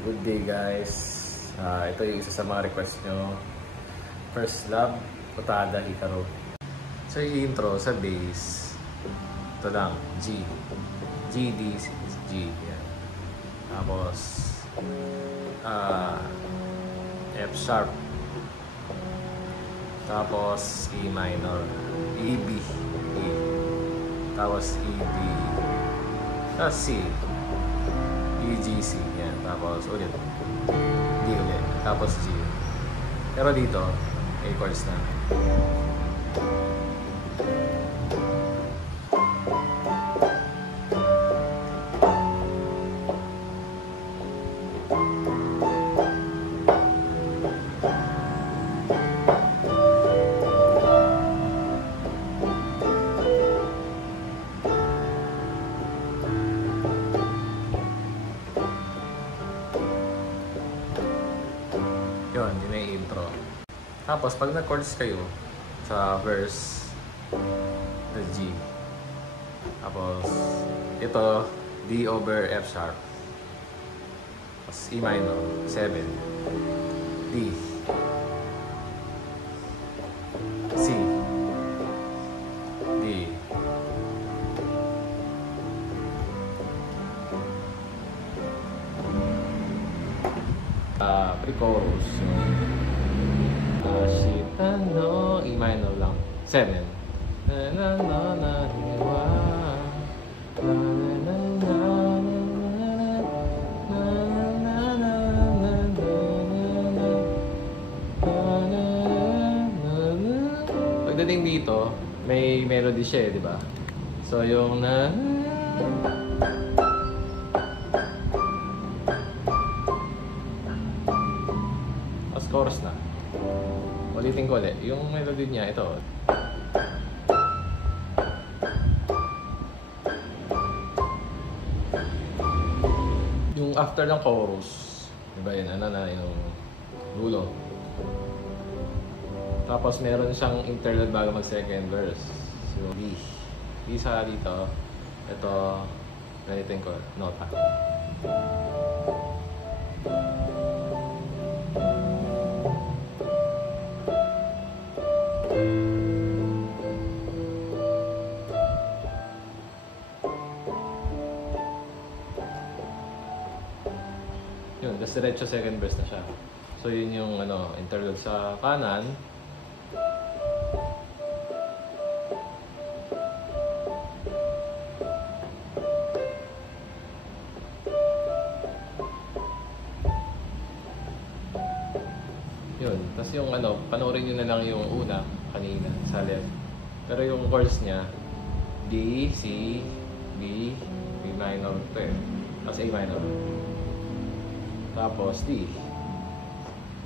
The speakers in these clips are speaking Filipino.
Good day guys. Ito yung isa sa mga request nyo. First Love, Utada Hikaru. So yung intro sa bass, ito lang, G. G, D, G. Yan. Tapos, F sharp. Tapos, E minor. E, B. E. Tapos, E, D. Tapos, C. E, G, C. Yan. Tapos, ulit. D ulit. Tapos, G. Pero dito, A chords na. Yun, yun yung intro. Tapos, pag nag-chords kayo sa verse, the G. Tapos, ito, D over F sharp. Tapos, E minor, 7. D. C. D. Pre-chorus. Ashita no, E minor lang. 7. Na na na na hiwa. Na na na na na na na. Pagdating dito, may melody siya, di ba? So yung na chorus na. Ulitin ko ulit. Yung melody niya, ito. Yung after ng chorus, diba yun? Ano na yung dulo. Tapos meron siyang interlude bago mag second verse. So, D. Isa dito. Ito, ulitin ko. Nota. Yun, tapos diretso second verse na siya. So yun yung interlude sa kanan. Yun, tapos yung panoorin nyo na lang yung una kanina sa left. Pero yung chords niya, D, C, B, B minor ito eh. Tapos A minor. Tapos D.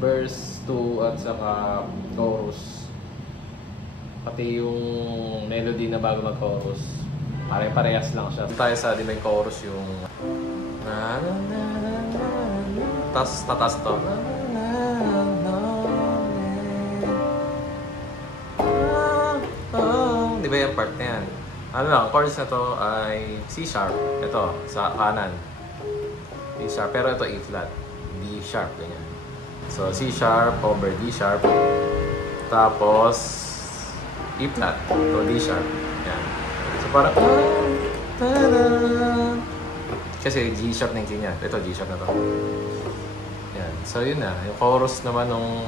Verse 2 at saka chorus. Pati yung melody na bago mag-chorus. Pare-parehas lang siya. Tayo sa di may chorus yung na na na na na. Tapos tatas to. Di ba yung part na yan? Ano lang, chorus na to ay C sharp. Ito, sa kanan. C sharp, pero ito E flat. D sharp, ganyan. So, C sharp over D sharp. Tapos, E flat. So, D sharp. Yan. So, parang kasi G sharp na yung kanya. Ito, G sharp na to. Yan. So, yun na. Yung chorus naman nung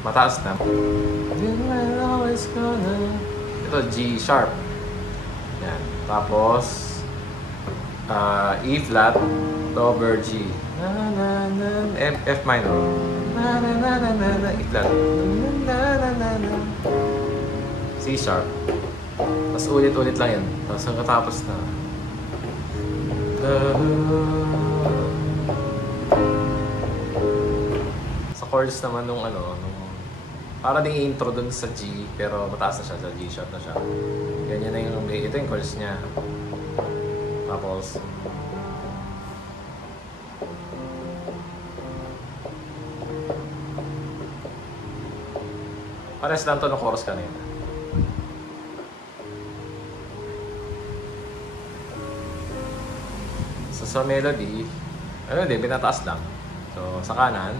mataas na. Ito, G sharp. Yan. Tapos, E flat over G. F minor. E flat. C sharp. Tapos ulit-ulit lang yan. Tapos hanggatapos na. Sa chords naman nung para ding intro dun sa G, pero mataas na siya, sa G sharp na siya. Ganyan na yung, ito yung chords niya. Tapos, pares lang to ng chorus kanina. So sa melody, Ano din, pinataas lang. So, sa kanan.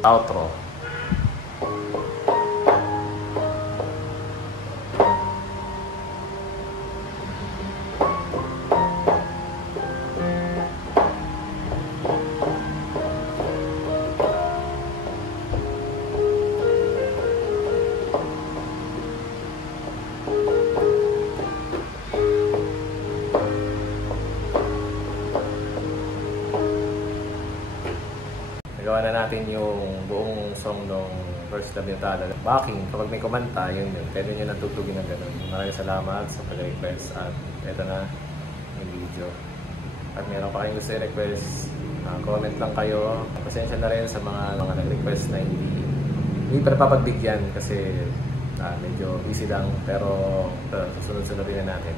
Outro. Nagawa na natin yung buong song ng First Love Yatada. Backing, kapag may kumanta, yun. Pwede nyo natutugin ng ganun. Maraming salamat sa pag-request at ito na yung video. At meron pa kayong gusto i-request, comment lang kayo. Pasensya na rin sa mga nag-request na hindi pa napapagbigyan kasi medyo busy lang. Pero susunod-sunodin na natin.